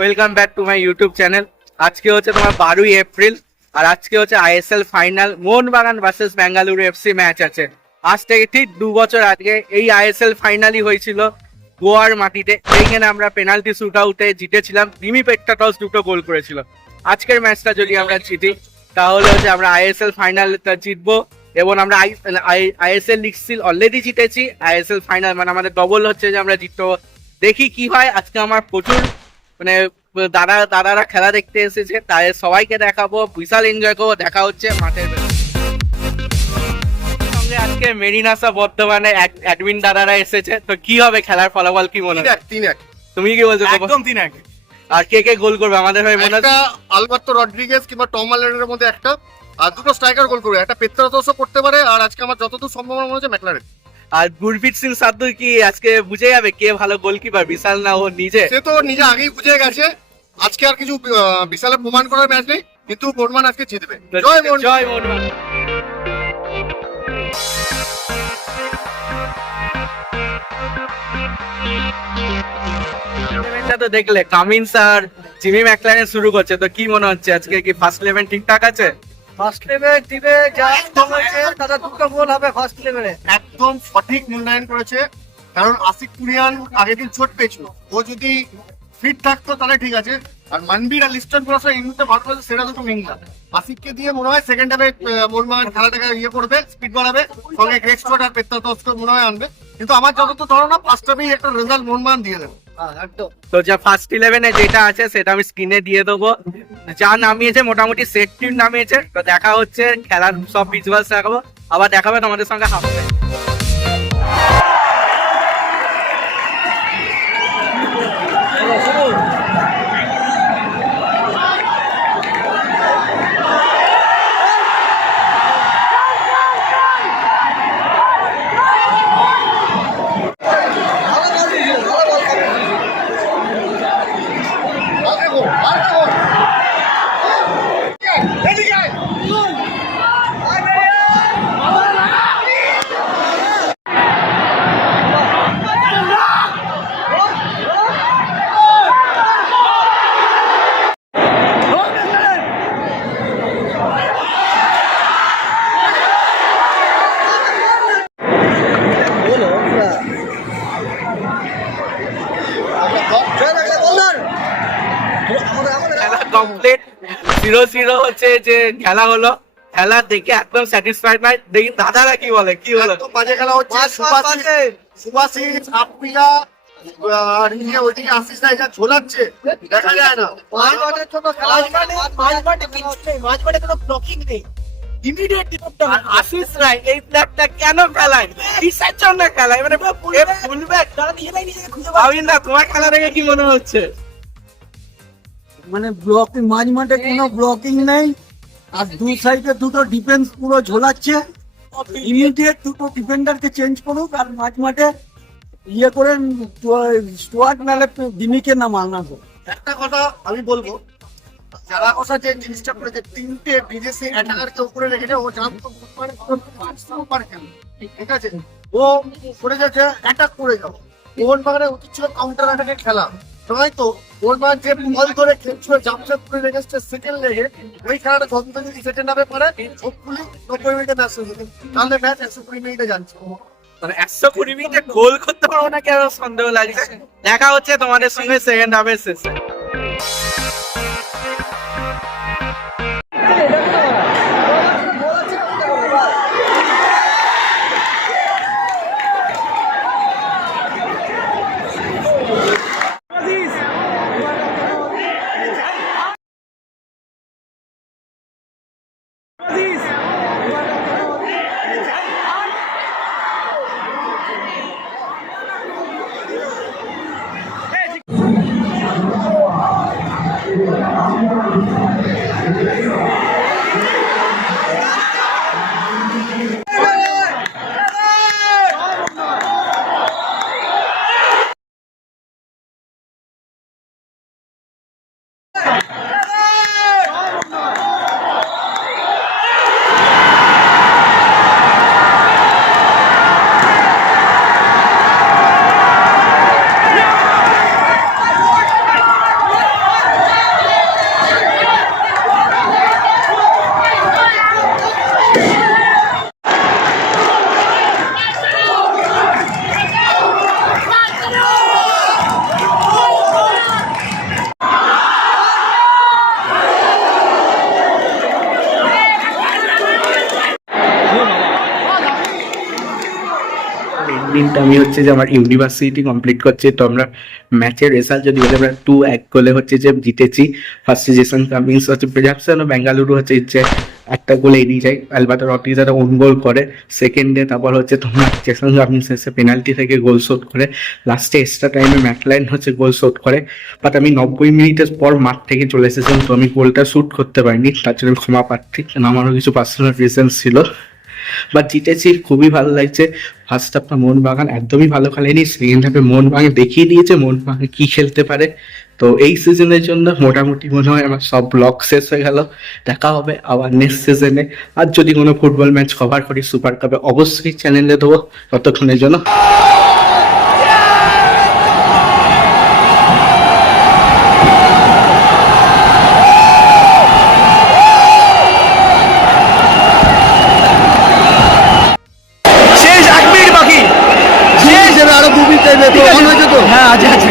Welcome back to my YouTube channel. আজকে হচ্ছে তোমার 12ই এপ্রিল আর আজকে হচ্ছে ISL final Mohun Bagan versus Bengaluru FC match আছে। আজ থেকে ঠিক 2 বছর আগে এই আইএসএল ফাইনালই হয়েছিল গোয়ার মাটিতে। এইখানে আমরা পেনাল্টি শুট আউটে জিতেছিলাম। রিমি পেট্টাটস 2টো গোল করেছিল। আজকের ম্যাচটা যদি আমরা জিতি তাহলে হচ্ছে আমরা আইএসএল ফাইনালটা জিতবো এবং আমরা আইএসএল লিগ সিল অলরেডি জিতেছি। আইএসএল ফাইনাল মানে আমাদের ডবল হচ্ছে যে আমরা জিতবো। দেখি কি হয়। আজকে আমার প্রচুর মানে দাদারা খেলা দেখতে এসেছে, তাই সবাইকে দেখাবো, বিশাল এনজয় করবো। দেখা হচ্ছে মাঠের সঙ্গে। আজকে মেরিনাসা বর্তমানে অ্যাডমিন দাদারা এসেছে, তো কি হবে খেলার ফলাফল কি মনে হয়? 3-1 তুমি কি বলছো? একদম 3-1। আর কে গোল করবে আমাদের ভাই মনে একটা আলবার্তো রড্রিগেজ কিংবা টম হল্যান্ডের মধ্যে একটা, আর দুটো স্ট্রাইকার গোল করবে। একটা পেত্রাতোসও করতে পারে, আর আজকে আমার যতদূর সম্ভাবনা মনে হচ্ছে ম্যাকলারেন। আর গুরপ্রীত সিং সাধু কি আজকে বুঝে যাবে কে ভালো গোলকিপার, বিশাল না ও নিজে? সে তো নিজে আগেই বুঝে গেছে। আজকে আর কিছু বিশালের প্রমাণ করার ম্যাচ নেই, কিন্তু মোহনবাগান আজকে জিতবে। জয় মোহনবাগান। জয় মোহনবাগান। তো দেখলে কামিন্স আর জিমি ম্যাকলারেন শুরু করছে, তো কি মনে হচ্ছে আজকে কি ফার্স্ট 11 ঠিকঠাক আছে? ফার্স্ট লেভেল টিমে যা একদম আছে তারা দুটো গোল হবে ফার্স্ট লেভেলে। একদম সঠিক মূল্যায়ন করেছে, কারণ আশিক কুরিয়ান আগের দিন চোট পেয়েছিল। ও যদি ফিট থাকতো তাহলে ঠিক আছে। আর মানবীর আর লিস্টন ক্রস এই মুহূর্তে ভারত সেরা দুটো উইঙ্গার। আশিককে দিয়ে মনে হয় সেকেন্ড হাফে মোহনবাগান খেলাটাকে করবে, স্পিড বাড়াবে, সঙ্গে গ্রেট শট আর পেত্রাতোসকে মনে হয় আনবে। কিন্তু আমার যতদূর ধারণা ফার্স্ট হাফেই একটা রেজাল্ট মোহনবাগান দিয়ে দেবে। একদম। তো যা ফার্স্ট 11-এ যেটা আছে সেটা আমি স্ক্রিনে দিয়ে দেবো। যা নামিয়েছে মোটামুটি সেট টিম নামিয়েছে। তো দেখা হচ্ছে, খেলার সব ভিজুয়ালস দেখাবো, আবার দেখাবে তোমাদের সঙ্গে হাফ টাইম। কমপ্লিট 0-0 হচ্ছে যে খেলা হলো। খেলা দেখে একদম স্যাটিসফাইড নাই। দেখি দাদারা কি বলে, কি হলো? একদম বাজে খেলা হচ্ছে। সুভাশিস আপিলা আর নিয়ে ওইদিকে আসিস না, এটা ঝোলাচ্ছে, দেখা যায় না। মাঝমাঠের জন্য খেলা মাঝমাঠে কিছু নেই, মাঝমাঠে কোনো ব্লকিং নেই। ইমিডিয়েট ডিপোর্টটা আশিস রায় এই প্লেয়ারটা কেন খেলায়, কিসের জন্য খেলায়? মানে ফুলব্যাক তারা নিজেরাই নিজেকে খুঁজে আমি না, তোমার খেলা দেখে কি মনে হচ্ছে? মানে ব্লকিং, মাঝমাঠে কোনো ব্লকিং নেই, আর দু সাইডে দুটো ডিফেন্স পুরো ঝোলাচ্ছে। ইমিডিয়েট দুটো ডিফেন্ডারকে চেঞ্জ করুক, আর মাঝমাঠে ইয়ে করে স্টুয়ার্ট নালে দিমিকে নামানো। একটা কথা আমি বলবো, যারা কথা যে জিনিসটা করেছে, তিনটে বিদেশি অ্যাটাকারকে উপরে রেখেছে। ও জানতো পারে কেন, ঠিক আছে? ও করে যাচ্ছে অ্যাটাক করে যাও। মোহনবাগানের উচিত ছিল কাউন্টার অ্যাটাকে খেলা। নয় তো মোহনবাগান যে বল ধরে খেলছিল, জামশেদ করে রেখেছে সেকেন্ড লেগে, ওই খেলাটা যত যদি সেকেন্ড হাফে পারে, হোপফুলি 90 মিনিটে ম্যাচ হয়ে যেত। তাহলে ম্যাচ 120 মিনিটে যাচ্ছে। মানে 120 মিনিটে গোল করতে পারবো না কেন সন্দেহ লাগছে। দেখা হচ্ছে তোমাদের সঙ্গে সেকেন্ড হাফের শেষে। দিনটা আমি হচ্ছে যে আমার ইউনিভার্সিটি কমপ্লিট করছি, তো আমরা ম্যাচের রেজাল্ট যদি বলি আমরা 2-1 গোলে হচ্ছে যে জিতেছি। ফার্স্টে জেসন কামিন্স হচ্ছে প্রেজাপসন ও বেঙ্গালুরু হচ্ছে যে একটা গোলে এড়িয়ে যায়, আলবাতো রড্রিগেজ একটা ওন গোল করে সেকেন্ডে, তারপর হচ্ছে তোমার জেসন কামিন্স এসে পেনাল্টি থেকে গোল শোধ করে, লাস্টে এক্সট্রা টাইমে ম্যাকলাইন হচ্ছে গোল শোধ করে। বাট আমি 90 মিনিটের পর মাঠ থেকে চলে এসেছিলাম, তো আমি গোলটা শ্যুট করতে পারিনি, তার জন্য আমি ক্ষমা প্রার্থী, কারণ আমারও কিছু পার্সোনাল রিজনস ছিল। বাট জিতেছি, খুবই ভালো লাগছে। ফার্স্ট হাফটা মোহনবাগান একদমই ভালো খেলেনি, সেকেন্ড হাফে মোহনবাগান দেখিয়ে দিয়েছে মোহনবাগান কি খেলতে পারে। তো এই সিজনের জন্য মোটামুটি মনে হয় আমার সব ব্লগ শেষ হয়ে গেল। দেখা হবে আবার নেক্সট সিজনে। আর যদি কোনো ফুটবল ম্যাচ কভার করি সুপার কাপে অবশ্যই চ্যানেলে দেবো। ততক্ষণের জন্য শেষ 1 মিনিট বাকি, শেষ আরো 2 মিনিট টাইম, তো অন হয়েছে তো। হ্যাঁ আছে আছে